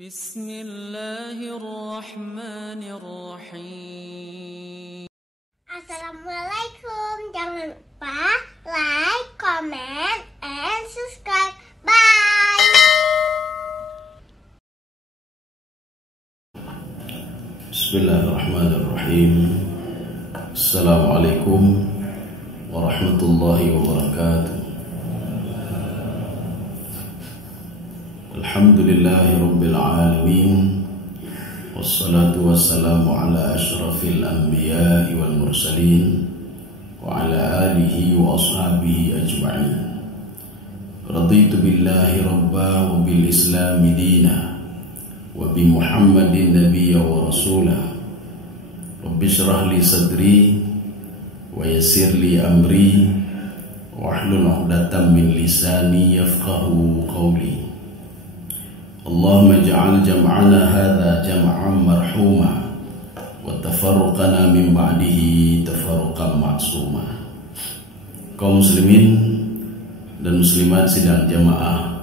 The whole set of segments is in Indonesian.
Bismillahirrahmanirrahim. Assalamualaikum. Jangan lupa like, comment, and subscribe. Bye. Bismillahirrahmanirrahim. Assalamualaikum warahmatullahi wabarakatuh. Alhamdulillahi rabbil alamin. Wassalatu wassalamu ala ashrafil anbiya'i wal mursalin wa ala alihi wa ashabihi ajma'in. Raditu billahi rabba wa bil islami dina wa bi Muhammadin nabiyya wa rasulah. Rabbi shrah li sadri wa yassir li amri wahlul 'uqdatam min lisani yafqahu qawli. Allahumma ij'al jam'ana hadha jam'an marhuma wa tafarruqana min ba'dihi tafarruqan ma'suma. Kaum muslimin dan muslimat sidang jamaah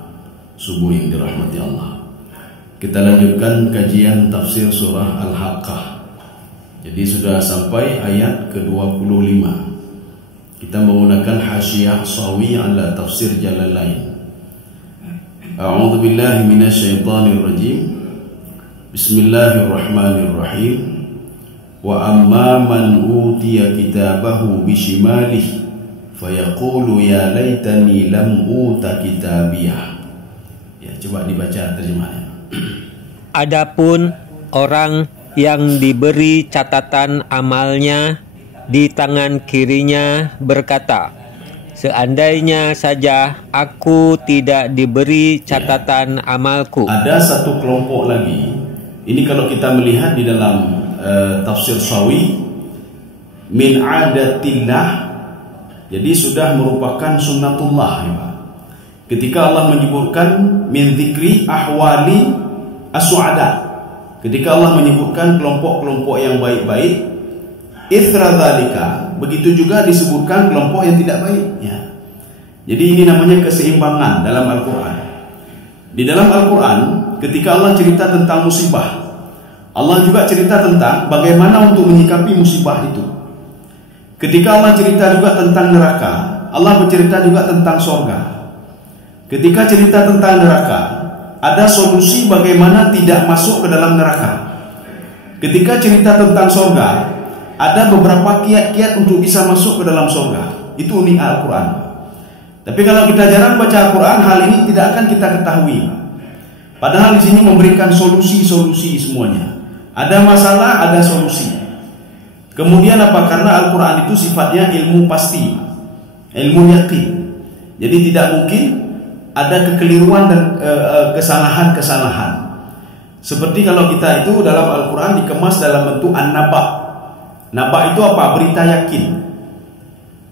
subuh yang dirahmati Allah. Kita lanjutkan kajian tafsir surah Al-Haqqah. Jadi sudah sampai ayat ke-25. Kita menggunakan hasyiah sawi ala tafsir Jalalain. A'udzu billahi minasyaitonir rajim. Bismillahirrahmanirrahim. Wa amma man utiya kitabahu bishimalihi fayaqulu ya laitani lam uta kitabiyah. Ya, coba dibaca terjemahannya. Adapun orang yang diberi catatan amalnya di tangan kirinya berkata, seandainya saja aku tidak diberi catatan amalku. Ada satu kelompok lagi. Ini kalau kita melihat di dalam tafsir Sawi, min adatillah, jadi sudah merupakan sunnatullah ya. Ketika Allah menyebutkan min dzikri ahwali as-su'ada, ketika Allah menyebutkan kelompok-kelompok yang baik-baik, itsra dzalika, begitu juga disebutkan kelompok yang tidak baik ya. Jadi ini namanya keseimbangan dalam Al-Qur'an. Di dalam Al-Qur'an ketika Allah cerita tentang musibah, Allah juga cerita tentang bagaimana untuk menyikapi musibah itu. Ketika Allah cerita juga tentang neraka, Allah bercerita juga tentang surga. Ketika cerita tentang neraka, ada solusi bagaimana tidak masuk ke dalam neraka. Ketika cerita tentang surga, ada beberapa kiat-kiat untuk bisa masuk ke dalam surga. Itu unik Al-Quran. Tapi kalau kita jarang baca Al-Quran, hal ini tidak akan kita ketahui. Padahal di sini memberikan solusi-solusi semuanya. Ada masalah, ada solusi. Kemudian apa? Karena Al-Quran itu sifatnya ilmu pasti, ilmu yakin. Jadi tidak mungkin ada kekeliruan dan kesalahan-kesalahan. Seperti kalau kita itu dalam Al-Quran dikemas dalam bentuk an-naba. Naba itu apa? Berita yakin.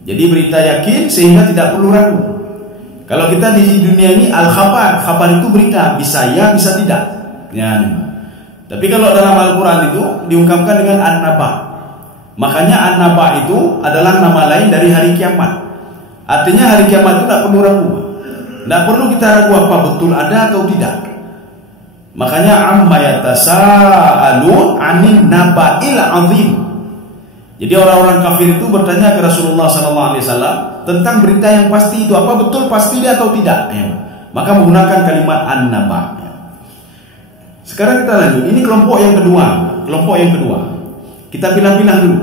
Jadi berita yakin sehingga tidak perlu ragu. Kalau kita di dunia ini al-khabar, khabar itu berita, bisa ya, bisa tidak ya. Tapi kalau dalam Al-Quran itu diungkapkan dengan an-naba. Makanya an-naba itu adalah nama lain dari hari kiamat. Artinya hari kiamat itu tidak perlu ragu. Tidak perlu kita ragu apa betul ada atau tidak. Makanya amma yatasaalun 'anin naba'il 'azim. Jadi orang-orang kafir itu bertanya ke Rasulullah SAW tentang berita yang pasti itu, apa betul pasti dia atau tidak ya. Maka menggunakan kalimat an-naba ya. Sekarang kita lanjut. Ini kelompok yang kedua. Kelompok yang kedua kita pilah-pilah dulu.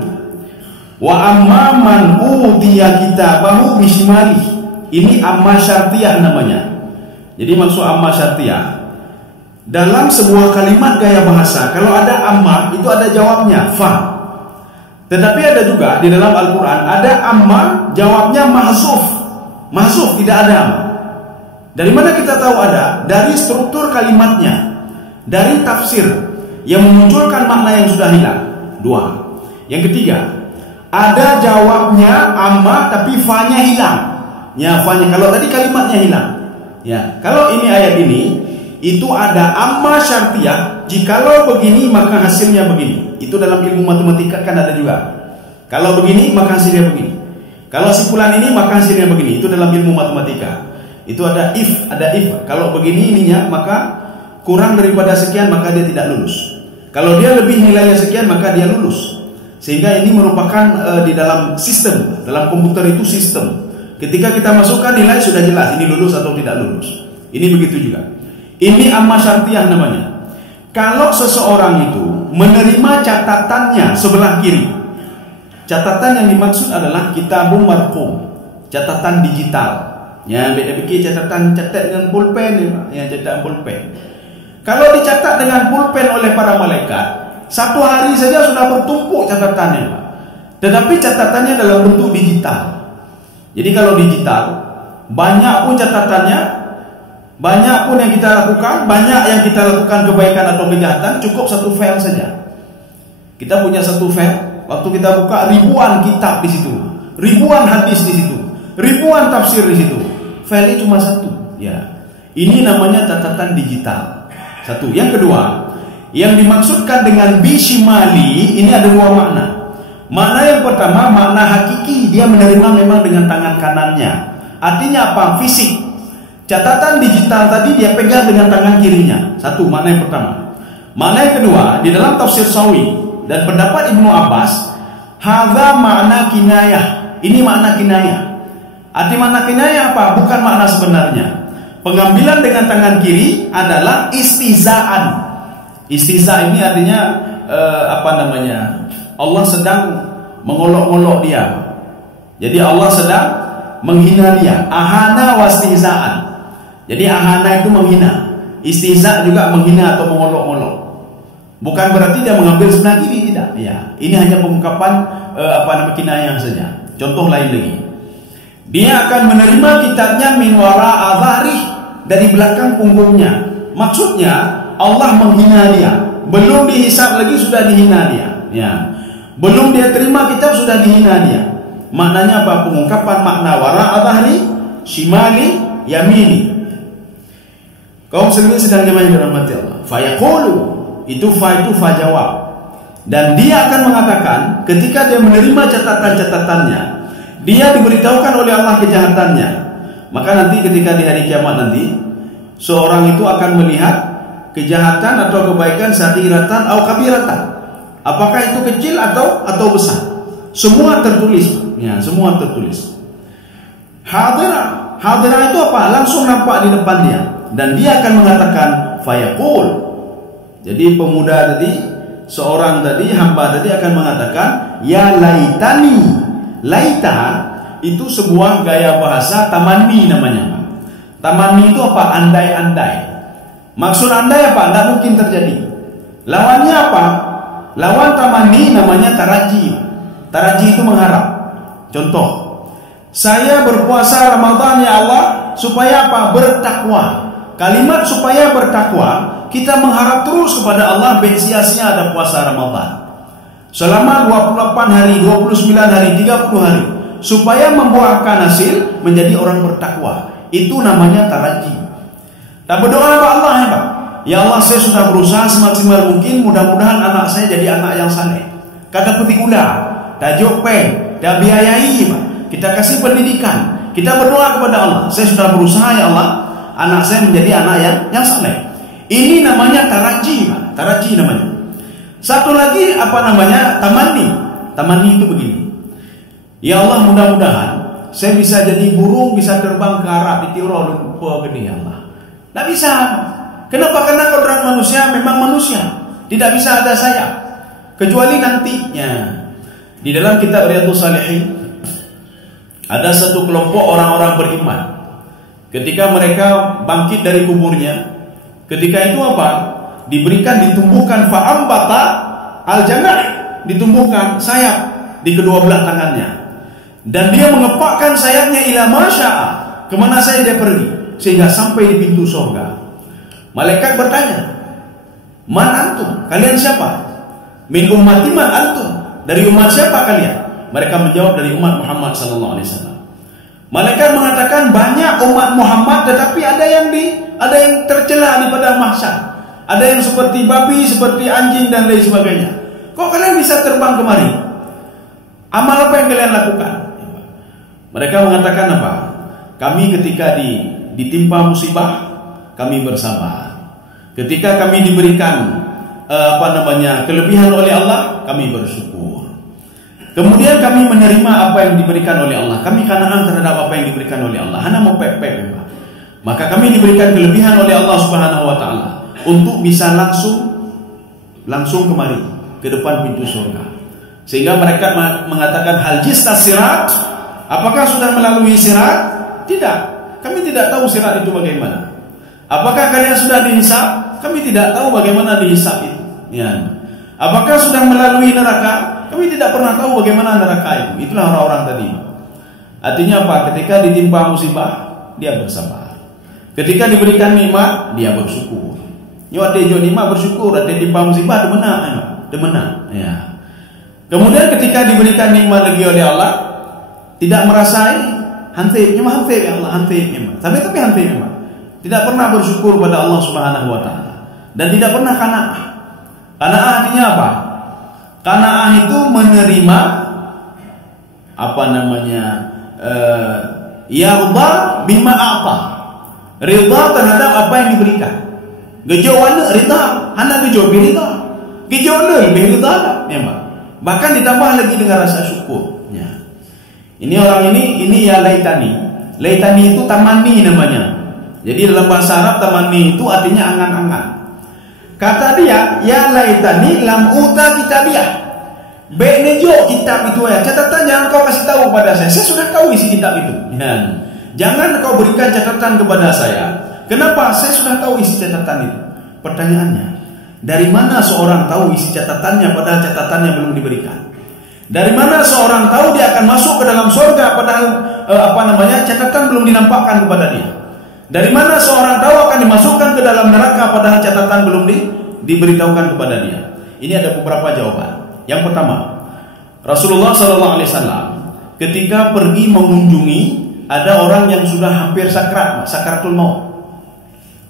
Wa amma man utiya kitabahu bishimalihi. Ini amma syartiyah namanya. Jadi maksud amma syartiyah, dalam sebuah kalimat gaya bahasa, kalau ada amma itu ada jawabnya fa. Tetapi ada juga di dalam Al-Quran ada amma jawabnya mahzuf. Mahzuf, tidak ada amma. Dari mana kita tahu ada? Dari struktur kalimatnya, dari tafsir yang memunculkan makna yang sudah hilang. Dua. Yang ketiga, ada jawabnya amma tapi fa-nya hilang. Ya, fa-nya. Kalau tadi kalimatnya hilang. Ya, kalau ini ayat ini itu ada amma syartiyah. Jikalau begini maka hasilnya begini. Itu dalam ilmu matematika kan ada juga. Kalau begini maka hasilnya begini. Kalau simpulan ini maka hasilnya begini. Itu dalam ilmu matematika. Itu ada if, ada if. Kalau begini ininya maka kurang daripada sekian maka dia tidak lulus. Kalau dia lebih nilainya sekian maka dia lulus. Sehingga ini merupakan di dalam sistem, dalam komputer itu sistem. Ketika kita masukkan nilai sudah jelas ini lulus atau tidak lulus. Ini begitu juga. Ini amma syartiyah namanya. Kalau seseorang itu menerima catatannya sebelah kiri. Catatan yang dimaksud adalah kitabun marqum, catatan digital. Ya, beda pikir catatan catat dengan pulpen ya, catatan pulpen. Kalau dicatat dengan pulpen oleh para malaikat, satu hari saja sudah bertumpuk catatannya. Tetapi catatannya dalam bentuk digital. Jadi kalau digital, banyak pun catatannya, banyak pun yang kita lakukan, banyak yang kita lakukan kebaikan atau kejahatan, cukup satu file saja. Kita punya satu file, waktu kita buka ribuan kitab di situ, ribuan hadis di situ, ribuan tafsir di situ. File cuma satu. Ya, ini namanya catatan digital. Satu. Yang kedua, yang dimaksudkan dengan bishimali ini ada dua makna. Makna yang pertama, makna hakiki, dia menerima memang dengan tangan kanannya. Artinya apa? Fisik. Catatan digital tadi dia pegang dengan tangan kirinya. Satu, makna yang pertama. Makna yang kedua, di dalam tafsir Sawi dan pendapat Ibnu Abbas, hadza makna kinayah. Ini makna kinayah. Arti makna kinayah apa? Bukan makna sebenarnya. Pengambilan dengan tangan kiri adalah istihzaan. Istihza ini artinya Allah sedang mengolok-olok dia. Jadi Allah sedang menghina dia. Ahana wastihzaan. Jadi ahana itu menghina. Istihza juga menghina atau mengolok-olok. Bukan berarti dia mengambil sebelah kiri, tidak. Ya, ini hanya pengungkapan kinayah saja. Contoh lain lagi. Dia akan menerima kitabnya min wara adharih, dari belakang punggungnya. Maksudnya Allah menghina dia. Belum dihisab lagi sudah dihina dia. Ya. Belum dia terima kitab sudah dihina dia. Maknanya apa? Pengungkapan makna wara adhari, shimali, yamini. Kaum muslimin sedang jemaah dirahmati Allah. Fayaqulu, itu fa jawab. Dan dia akan mengatakan ketika dia menerima catatan-catatannya, dia diberitahukan oleh Allah kejahatannya. Maka nanti ketika di hari kiamat nanti, seorang itu akan melihat kejahatan atau kebaikan saghiratan atau kabiratan. Apakah itu kecil atau besar? Semua tertulis. Ya, semua tertulis. Hadirah. Hadirah itu apa? Langsung nampak di depan dia. Dan dia akan mengatakan fayaqul. Jadi pemuda tadi, seorang tadi, hamba tadi akan mengatakan ya laitani. Laita itu sebuah gaya bahasa tamanni namanya. Tamanni itu apa? Andai-andai. Maksud andai apa? Tidak mungkin terjadi. Lawannya apa? Lawan tamanni namanya taraji. Taraji itu mengharap. Contoh, saya berpuasa Ramadan ya Allah supaya apa? Bertakwa. Kalimat supaya bertakwa, kita mengharap terus kepada Allah sia-sia ada puasa Ramadan. Selama 28 hari, 29 hari, 30 hari, supaya membuahkan hasil menjadi orang bertakwa. Itu namanya taraji. Dan berdoa kepada Allah ya Pak. Ya Allah, saya sudah berusaha semaksimal mungkin, mudah-mudahan anak saya jadi anak yang saleh. Kata putih kuda, tajuk pen, dah biayai Pak. Kita kasih pendidikan. Kita berdoa kepada Allah. Saya sudah berusaha ya Allah, anak saya menjadi anak yang saleh. Ini namanya taraji Pak. Taraji namanya. Satu lagi tamanni. Tamanni itu begini. Ya Allah, mudah-mudahan saya bisa jadi burung, bisa terbang ke Arab di Tirol gede ya Allah. Tidak bisa. Kenapa? Karena kodrat manusia memang manusia. Tidak bisa ada sayap. Kecuali nantinya. Di dalam kitab Riyadhus Shalihin ada satu kelompok orang-orang beriman. Ketika mereka bangkit dari kuburnya, ketika itu apa? Diberikan, ditumbuhkan fa'ambata al-janah, ditumbuhkan sayap di kedua belah tangannya. Dan dia mengepakkan sayapnya ila masya'a, kemana saja dia pergi, sehingga sampai di pintu surga. Malaikat bertanya, man antum? Kalian siapa? Min ummati man antum? Dari umat siapa kalian? Mereka menjawab dari umat Muhammad sallallahu alaihi wasallam. Malaikat mengatakan banyak umat Muhammad, tetapi ada yang tercela di padang mahsyar. Ada yang seperti babi, seperti anjing dan lain sebagainya. Kok kalian bisa terbang kemari? Amal apa yang kalian lakukan? Mereka mengatakan apa? Kami ketika ditimpa musibah, kami bersabar. Ketika kami diberikan kelebihan oleh Allah, kami bersyukur. Kemudian kami menerima apa yang diberikan oleh Allah. Kami qanaah terhadap apa yang diberikan oleh Allah. Hana mau pep-pep. Maka kami diberikan kelebihan oleh Allah Subhanahu wa taala untuk bisa langsung kemari ke depan pintu surga. Sehingga mereka mengatakan hal jistas sirat, apakah sudah melalui sirat? Tidak. Kami tidak tahu sirat itu bagaimana. Apakah kalian sudah dihisab? Kami tidak tahu bagaimana dihisab itu. Ya. Apakah sudah melalui neraka? Kami tidak pernah tahu bagaimana neraka itu. Itulah orang-orang tadi. Artinya apa? Ketika ditimpa musibah, dia bersabar. Ketika diberikan nikmat, dia bersyukur. Nyo ade jo nikmat bersyukur, ade ditimpa musibah demenang. Ya. Kemudian ketika diberikan nikmat lagi oleh Allah, tidak merasai hantip, cuma hantip ya Allah, hantip memang. Tapi hantip memang. Tidak pernah bersyukur pada Allah Subhanahu wa taala dan tidak pernah qanaah. Qanaah artinya apa? Qanaah itu menerima yarda bima a'ta. Ridha terhadap apa yang diberikan. Gejo wana ridha, hana gejo ridha. Gejo lebih ridha memang. Bahkan ditambah lagi dengan rasa syukur. Ya. Ini orang ini ya laitani. Laitani itu tamani namanya. Jadi dalam bahasa Arab tamani itu artinya angan-angan. Kata dia, ya laitani lam uta kitabiyah. Benejo kitab itu ya. Catatan jangan kau kasih tahu kepada saya. Saya sudah tahu isi kitab itu. Ya. Jangan kau berikan catatan kepada saya. Kenapa? Saya sudah tahu isi catatan itu. Pertanyaannya, dari mana seorang tahu isi catatannya padahal catatannya belum diberikan? Dari mana seorang tahu dia akan masuk ke dalam surga padahal catatan belum dinampakkan kepada dia? Dari mana seorang tahu akan dimasukkan ke dalam neraka padahal catatan belum diberitahukan kepada dia? Ini ada beberapa jawaban. Yang pertama, Rasulullah SAW ketika pergi mengunjungi ada orang yang sudah hampir sakratul maut.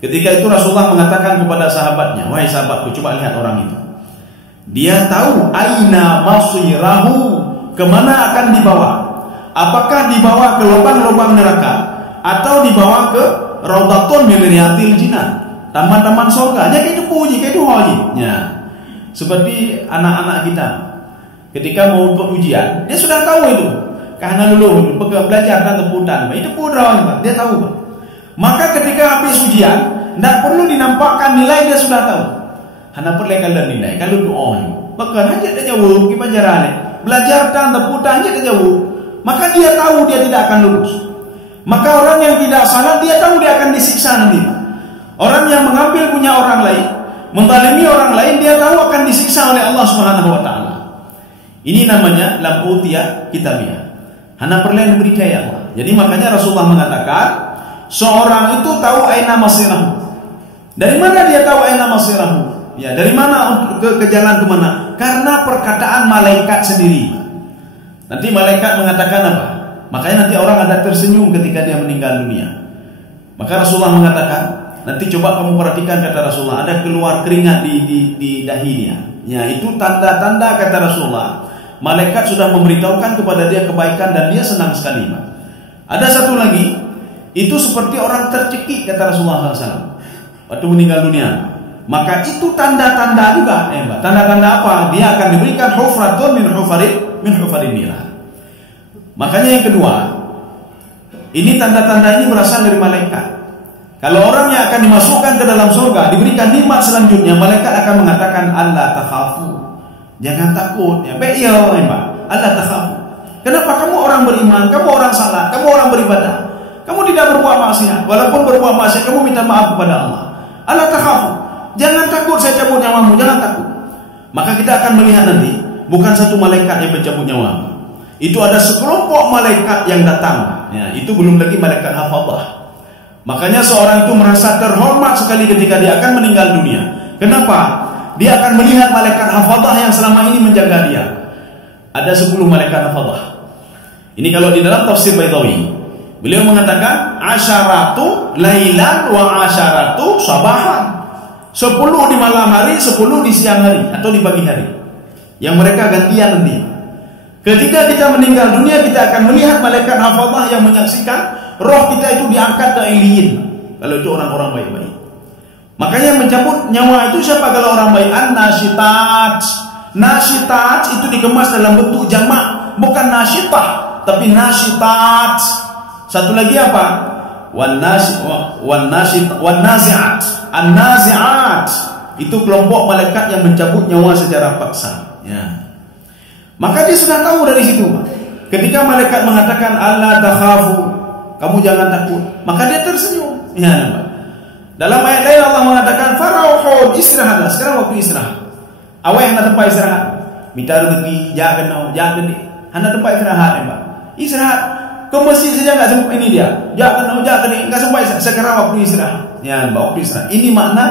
Ketika itu Rasulullah mengatakan kepada sahabatnya, wahai sahabatku, coba lihat orang itu. Dia tahu aina masirahu, kemana akan dibawa. Apakah dibawa ke lubang-lubang neraka atau dibawa ke Raudatun min riyadil jinan, taman-taman surga. Jadi itu puji, itu haji. Ya. Seperti anak-anak kita ketika mau untuk ujian, dia sudah tahu itu. Karena dulu belajar dan teputan, itu putra, dia tahu. Maka ketika habis ujian, tidak perlu dinampakkan nilai, dia sudah tahu. Hanya perlu kalian nilai, kalau doa, bahkan aja dia jauh di pelajaran, belajar dan teputan aja dia jauh. Maka dia tahu dia tidak akan lulus. Maka orang yang tidak salah, dia tahu dia akan disiksa nanti. Orang yang mengambil punya orang lain, menzalimi orang lain, dia tahu akan disiksa oleh Allah Subhanahu wa taala. Ini namanya lam utiya kitabiyah. Hana perlu yang diberitahu Allah. Jadi makanya Rasulullah mengatakan, seorang itu tahu aina masirahu. Dari mana dia tahu aina masirahu? Ya, dari mana ke jalan ke mana? Karena perkataan malaikat sendiri. Nanti malaikat mengatakan apa? Makanya nanti orang ada tersenyum ketika dia meninggal dunia. Maka Rasulullah mengatakan, nanti coba kamu perhatikan, kata Rasulullah, ada keluar keringat di dahinya. Ya, itu tanda-tanda, kata Rasulullah. Malaikat sudah memberitahukan kepada dia kebaikan dan dia senang sekali. Ada satu lagi, itu seperti orang tercekik, kata Rasulullah SAW waktu meninggal dunia. Maka itu tanda-tanda juga. Tanda-tanda apa? Dia akan diberikan hufratun min hufarin nira. Makanya yang kedua, ini tanda-tanda ini berasal dari malaikat. Kalau orang yang akan dimasukkan ke dalam surga diberikan nikmat selanjutnya, malaikat akan mengatakan Allah takhafu, jangan takut. Ya, Allah takhafu. Kenapa kamu orang beriman, kamu orang salat, kamu orang beribadah, kamu tidak berbuat maksiat. Walaupun berbuat maksiat, kamu minta maaf kepada Allah. Allah takhafu, jangan takut saya cabut nyawamu, jangan takut. Maka kita akan melihat nanti, bukan satu malaikat yang mencabut nyawamu. Itu ada sekelompok malaikat yang datang. Ya, itu belum lagi malaikat hafadzah. Makanya seorang itu merasa terhormat sekali ketika dia akan meninggal dunia. Kenapa? Dia akan melihat malaikat hafadzah yang selama ini menjaga dia. Ada 10 malaikat hafadzah. Ini kalau di dalam tafsir Baitawi, beliau mengatakan asyaratu lailan wa asyaratu sabahan. 10 di malam hari, 10 di siang hari atau di pagi hari. Yang mereka gantian nanti. Ketika kita meninggal dunia, kita akan melihat malaikat hafadzah yang menyaksikan roh kita itu diangkat ke illiyin. Kalau itu orang-orang baik-baik. Makanya mencabut nyawa itu siapa kalau orang baik? An-nasyitat. Nasyitat itu dikemas dalam bentuk jamak, bukan nasyitah, tapi nasyitat. Satu lagi apa? Wan-nazi'at. An-nazi'at itu kelompok malaikat yang mencabut nyawa secara paksa. Ya. Maka dia sudah tahu dari situ. Ketika malaikat mengatakan Allah takhafu, kamu jangan takut, maka dia tersenyum. Ya, nampak. Dalam ayat lain Allah mengatakan farauhun, istirahatlah, sekarang waktu istirahat. Awak hendak tempat istirahat. Minta rezeki, jangan ni. Hendak tempat istirahat, nampak. Istirahat. Kau masjid saja enggak sempat ini dia. Jangan ni, enggak sempat istirahat. Sekarang waktu istirahat. Ya, waktu istirahat. Ini makna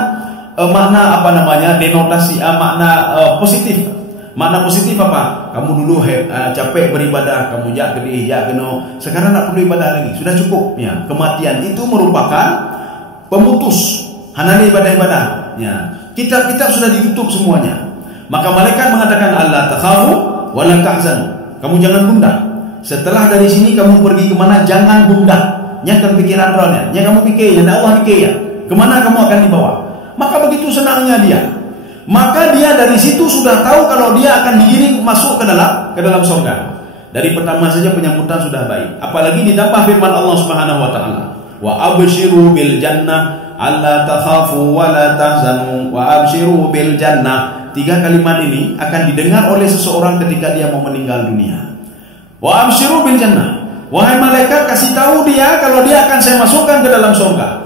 apa namanya? Denotasi, makna positif. Makna positif apa? Kamu dulu capek beribadah, kamu sekarang tak perlu ibadah lagi, sudah cukup. Ya, kematian itu merupakan pemutus hanani ibadah-ibadah. Ya, kitab-kitab sudah ditutup semuanya. Maka malaikat mengatakan Allah takhafu wa la tahzanu. Kamu jangan gundah. Setelah dari sini kamu pergi kemana? Jangan gundah. Nyakkan pikiran rohnya. Yang kamu pikir, yang Allah pikir ya. Kemana kamu akan dibawa? Maka begitu senangnya dia. Maka dia dari situ sudah tahu kalau dia akan digiring masuk ke dalam surga. Dari pertama saja penyambutan sudah baik. Apalagi ditambah firman Allah Subhanahu wa taala, wa abshiru bil jannah alla takhafu wa la tahzanu wa abshiru bil jannah. 3 kalimat ini akan didengar oleh seseorang ketika dia mau meninggal dunia. Wa abshiru bil jannah. Wahai malaikat, kasih tahu dia kalau dia akan saya masukkan ke dalam surga.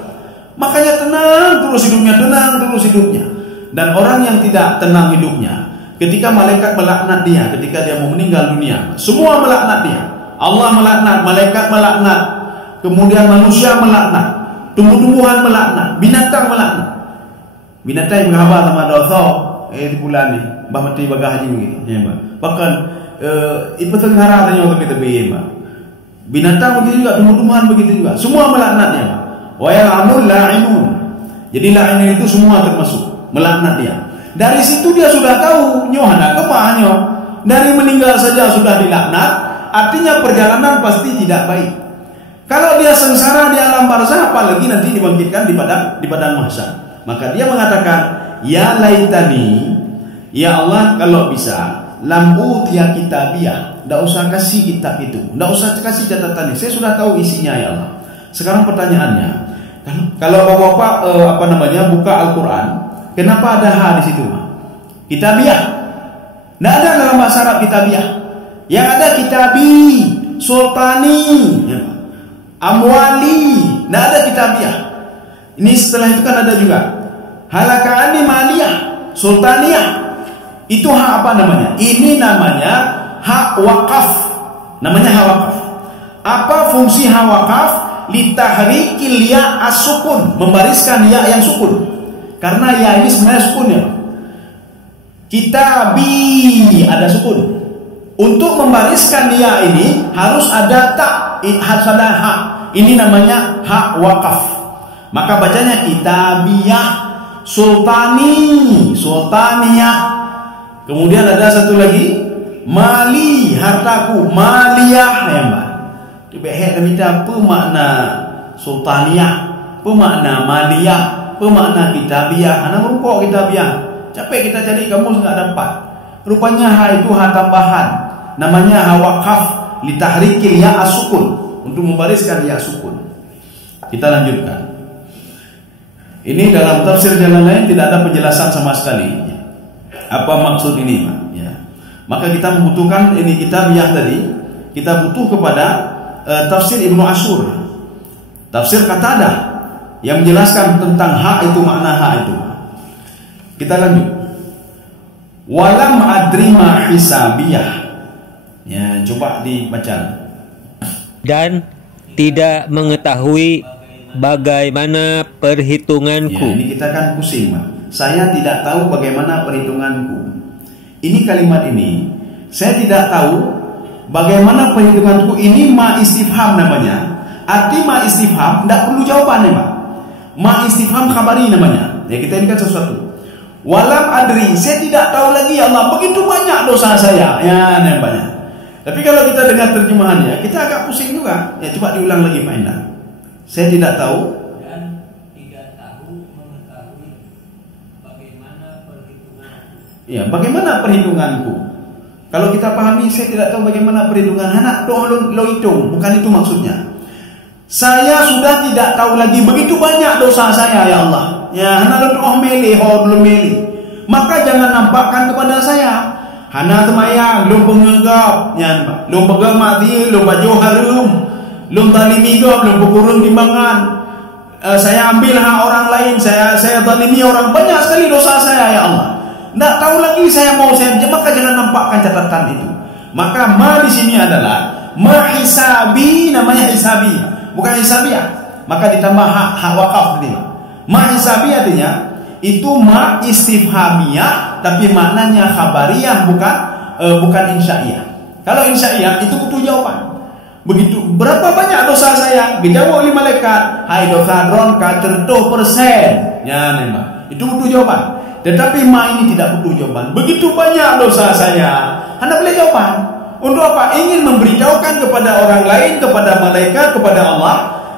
Makanya tenang terus hidupnya. Dan orang yang tidak tenang hidupnya, ketika malaikat melaknat dia, ketika dia mau meninggal dunia, semua melaknat dia. Allah melaknat, malaikat melaknat, kemudian manusia melaknat, tumbuh-tumbuhan melaknat, binatang melaknat. Binatang yang berkhabar sama dosa di bulan ni, bah mati bagah haji begini. Ya, bahkan itu tenggara tanya tepi-tepi, ya, binatang begitu juga, tumbuh-tumbuhan begitu juga, semua melaknatnya. Wa ya'amul la'inun. Jadi la'inun itu semua termasuk melaknat dia. Dari situ dia sudah tahu nyohana kemana. Dari meninggal saja sudah dilaknat, artinya perjalanan pasti tidak baik. Kalau dia sengsara di alam barzah, apalagi nanti dibangkitkan di padang mahsyar. Maka dia mengatakan, ya laitani, ya Allah kalau bisa lam utiya kitabiyah, enggak usah kasih kitab itu, enggak usah kasih catatan ini. Saya sudah tahu isinya ya Allah. Sekarang pertanyaannya, kalau Bapak buka Al-Qur'an, kenapa ada ha di situ? Kitabiah. Tidak ada dalam bahasa Arab kitabiah. Yang ada kitabi, sultani, ya, amwali. Tidak ada kitabiah. Ini setelah itu kan ada juga halakani maliyah, sultaniyah. Itu hak apa namanya? Ini namanya hak wakaf. Namanya hak wakaf. Apa fungsi hak wakaf? Litahrikil ya as-sukun, membariskan ya yang sukun. Karena ya ini sebenarnya sukun ya. Kitabi ada sukun. Untuk membariskan ya ini harus ada tak, harus ada hak. Ini namanya hak wakaf. Maka bacanya kitabiyah, sultani, sultaniyah. Kemudian ada satu lagi, mali, hartaku, maliyah ya Mbak. Dibehek minta apa makna sultaniyah, apa makna maliyah, apa makna kitabiah. Anak merupok kitabiah. Capek kita cari kamu enggak dapat. Rupanya ha itu ha tambahan. Namanya ha waqaf li tahrikil ya as-sukun, untuk membariskan ya sukun. Kita lanjutkan. Ini dalam tafsir jalan lain tidak ada penjelasan sama sekali. Apa maksud ini, Pak? Ya. Maka kita membutuhkan ini kitabiah tadi. Kita butuh kepada tafsir Ibnu Asyur, tafsir Qatadah yang menjelaskan tentang hak itu, makna hak itu. Kita lanjut. Walam adrima hisabiyah. Ya, coba dibaca. Dan tidak mengetahui bagaimana perhitunganku. Ya, ini kita kan pusing, Pak. Saya tidak tahu bagaimana perhitunganku. Ini kalimat ini, saya tidak tahu bagaimana perhitunganku. Ini ma istifham namanya. Arti ma istifham tidak perlu jawaban ya, Pak. Ma istifham khabari namanya. Ya, kita ini kan sesuatu. Walam adri, saya tidak tahu lagi ya Allah, begitu banyak dosa saya. Ya, banyak. Tapi kalau kita dengar terjemahannya, kita agak pusing juga. Ya, coba diulang lagi Pak Indah. Saya tidak tahu. Dan tidak tahu mengetahui Ya, bagaimana perhitunganku? Kalau kita pahami, saya tidak tahu bagaimana perhitungan anak lo hitung, bukan itu maksudnya. Saya sudah tidak tahu lagi begitu banyak dosa saya, ya Allah. Ya, anak lo meli, belum meli. Maka jangan nampakkan kepada saya. Hana semayang, belum pengegap, ya, belum pegang mati, belum baju harum, belum talimi gap, belum berkurung timbangan. Saya ambil hak orang lain, saya talimi orang, banyak sekali dosa saya, ya Allah. Tidak tahu lagi saya maka jangan nampakkan catatan itu. Maka ma di sini adalah ma hisabi, namanya hisabi, bukan hisabiah. Maka ditambah hak wakaf tadi. Ma hisabi artinya itu ma istifhamiyah, tapi maknanya khabariyah, bukan insya'iyah. Kalau insya'iyah itu butuh jawaban. Begitu berapa banyak dosa saya? Dijawab oleh malaikat, hai dosa dron ka 30%. Ya, memang. Itu butuh jawaban. Tetapi ma ini tidak butuh jawaban. Begitu banyak dosa saya, Anda boleh jawaban. Untuk apa? Ingin memberitahukan kepada orang lain, kepada malaikat, kepada Allah.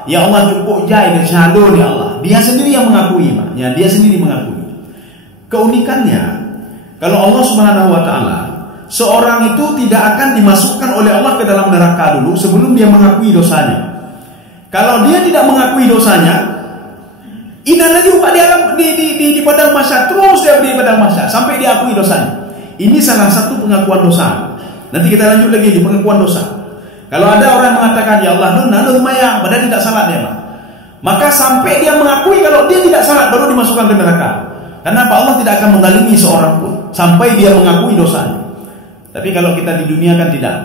Ya Allah, cukup jai dan syahadu, ya Allah. Dia sendiri yang mengakui, ya, dia sendiri mengakui. Keunikannya, kalau Allah Subhanahu wa taala, seorang itu tidak akan dimasukkan oleh Allah ke dalam neraka dulu sebelum dia mengakui dosanya. Kalau dia tidak mengakui dosanya, Ina lagi di padang mahsyar, terus dia di padang mahsyar sampai diakui dosanya. Ini salah satu pengakuan dosa. Nanti kita lanjut lagi di pengakuan dosa. Kalau ada orang mengatakan, ya Allah, nana lumayan, padahal tidak salah dia, maka sampai dia mengakui kalau dia tidak salah baru dimasukkan ke neraka. Kenapa? Allah tidak akan menzalimi seorang pun sampai dia mengakui dosanya. Tapi kalau kita di dunia kan tidak,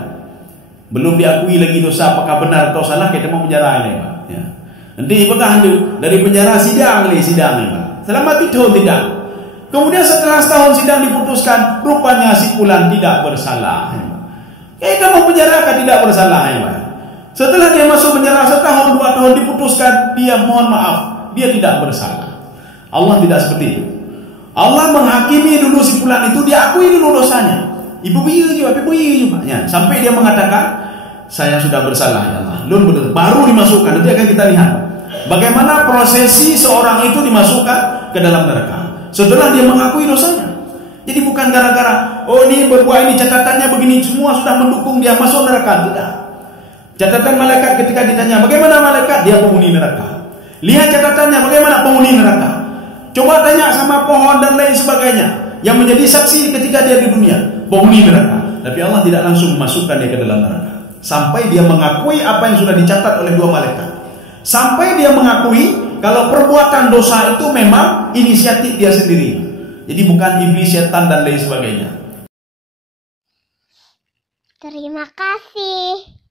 belum diakui lagi dosa apakah benar atau salah, kita mau penjara ini, ya. Nanti pegang dari penjara sidang selama 3 tahun tidak. Kemudian setelah setahun sidang diputuskan, rupanya si fulan tidak bersalah. Kita mau penjarakan tidak bersalah. Setelah dia masuk penjara setahun 2 tahun diputuskan, dia mohon maaf, dia tidak bersalah. Allah tidak seperti itu. Allah menghakimi dulu si fulan itu, diakui dulu dosanya. Ibu juga, ya. Sampai dia mengatakan, saya sudah bersalah, ya Allah. Baru dimasukkan. Nanti akan kita lihat bagaimana prosesi seorang itu dimasukkan ke dalam neraka setelah dia mengakui dosanya. Jadi bukan gara-gara ini berbuat ini catatannya begini semua sudah mendukung dia masuk neraka. Tidak. Catatan malaikat ketika ditanya bagaimana malaikat, dia penghuni neraka. Lihat catatannya bagaimana penghuni neraka. Coba tanya sama pohon dan lain sebagainya yang menjadi saksi ketika dia di dunia, penghuni neraka. Tapi Allah tidak langsung memasukkan dia ke dalam neraka sampai dia mengakui apa yang sudah dicatat oleh 2 malaikat. Sampai dia mengakui kalau perbuatan dosa itu memang inisiatif dia sendiri. Jadi bukan iblis, setan dan lain sebagainya. Terima kasih.